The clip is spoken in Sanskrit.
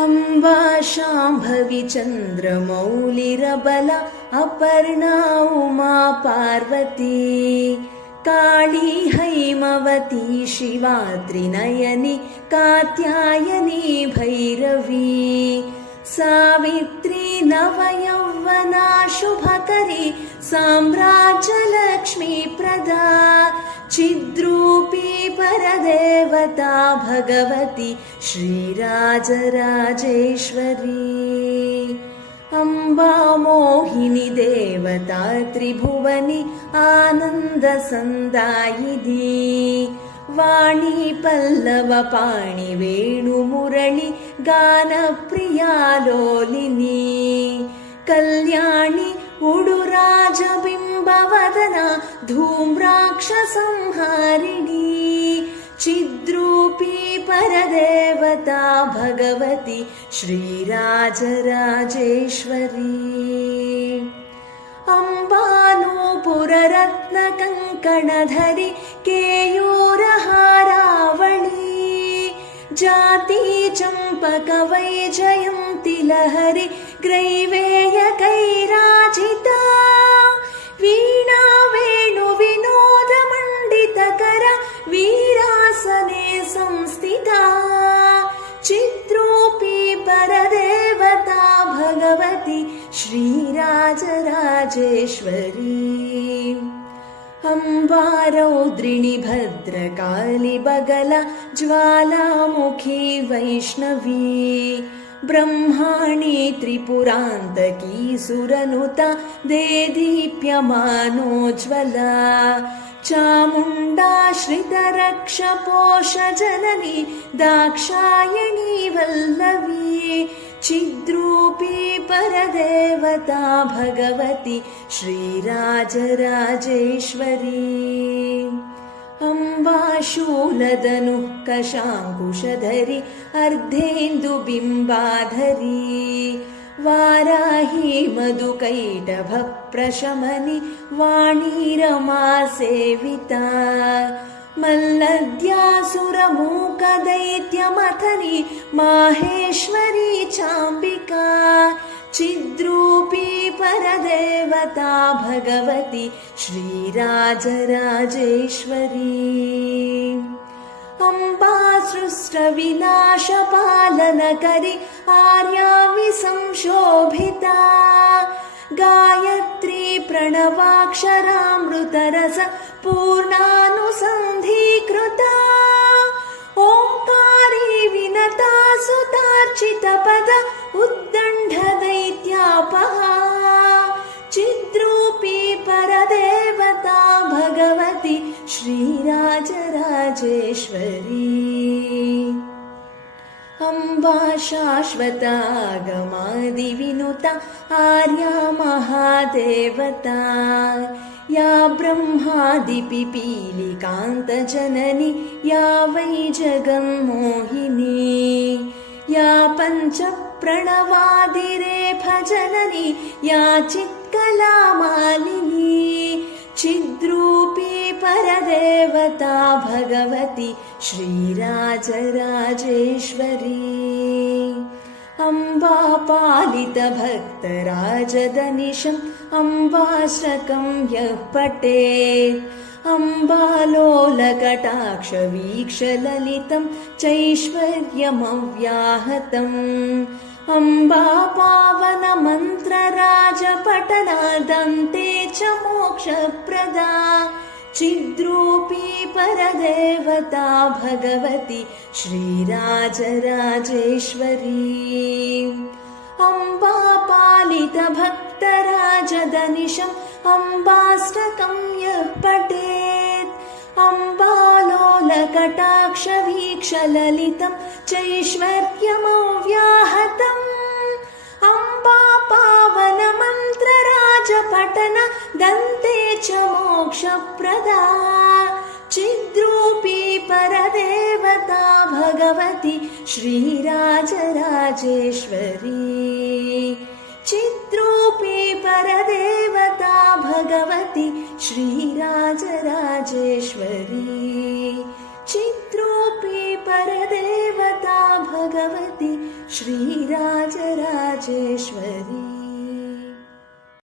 अम्बा शाम्भवी चन्द्रमौलिरबला अपर्णा उमा पार्वती काली हैमवती शिवा त्रिनयनी कात्यायनी भैरवी सावित्री नवयौवना शुभकरी साम्राज्यलक्ष्मी प्रदा चिद्रूपी परदेवता भगवती श्रीराजराजेश्वरी अम्बा मोहिनी देवता त्रिभुवनी आनन्दसन्दायिनी वाणी पल्लवपाणि वेणुमुरळि गानप्रिया लोलिनी कल्याणी उडुराजबिम्बवदना धूम्राक्षसंहारिणी चिद्रूपी परदेवता भगवती श्रीराजराजेश्वरी अम्बा नूपुररत्नकङ्कणधरि केयूरहारावळी जाती चम्पकवैजयन्ति लहरि ग्रैवेयकैराजिता वीणा वेणुविनोदमण्डितकर वीरासने संस्थिता चिद्रूपी परदेवता भगवती श्रीराजराजेश्वरी अम्बा रौद्रिणी भद्रकाली बगला ज्वालामुखी वैष्णवी ब्रह्माणी त्रिपुरान्तकी सुरनुता देदीप्यमानोज्ज्वला चामुण्डाश्रितरक्षपोषजननी दाक्षायणी वल्लवी चिद्रूपी परदेवता भगवती श्रीराजराजेश्वरी अम्बा शूलधनुः कशाङ्कुशधरी अर्धेन्दुबिम्बाधरी वाराही मधुकैटभप्रशमनि वाणी रमा सेविता मल्लद्यासुरमूकदैत्यमथनी माहेश्वरी चाम्बिका चिद्रूपी परदेवता भगवती श्रीराजराजेश्वरी अम्बा सृष्टविनाशपालनकरी आर्यामि संशोभिता गायत्री प्रणवाक्षरामृतरस पूर्णानुसन्धीकृता ओंकारी विनता सुतार्चितपद उद्दण्डदैत्यापहा चिद्रूपी परदेवता भगवती श्रीराजराजेश्वरी अम्बा शाश्वतागमादिविनुता आर्या महादेवता या ब्रह्मादिपिपीलिकान्तजननी या वै जगन्मोहिनी या पञ्चप्रणवादिरेफजननी या चित्कलामालिनी चिद्रूपी परदेवता भगवती श्रीराजराजेश्वरी अम्बा पालितभक्तराजदनिशम् अम्बाश्रकं यः पठेत् अम्बालोलकटाक्षवीक्षललितं चैश्वर्यमव्याहतम् अम्बा पावनमन्त्रराजपठनादन्ते च मोक्षप्रदा चिद्रूपी परदेवता भगवती श्रीराजराजेश्वरी अम्बा पालितभक्तराजदनिशम् अम्बाष्टकं यः पठेत् अम्बालोलकटाक्षवीक्षललितं चैश्वर्यमव्याहतम् अम्बा पावनमन्त्रराजपठन दन्ते च मोक्षप्रदा चिद्रूपी परदेवता भगवती श्रीराजराजेश्वरी चिद्रूपी परदेवता भगवती श्रीराजराजेश्वरी चिद्रूपी परदेवता भगवति श्रीराजराजेश्वरी।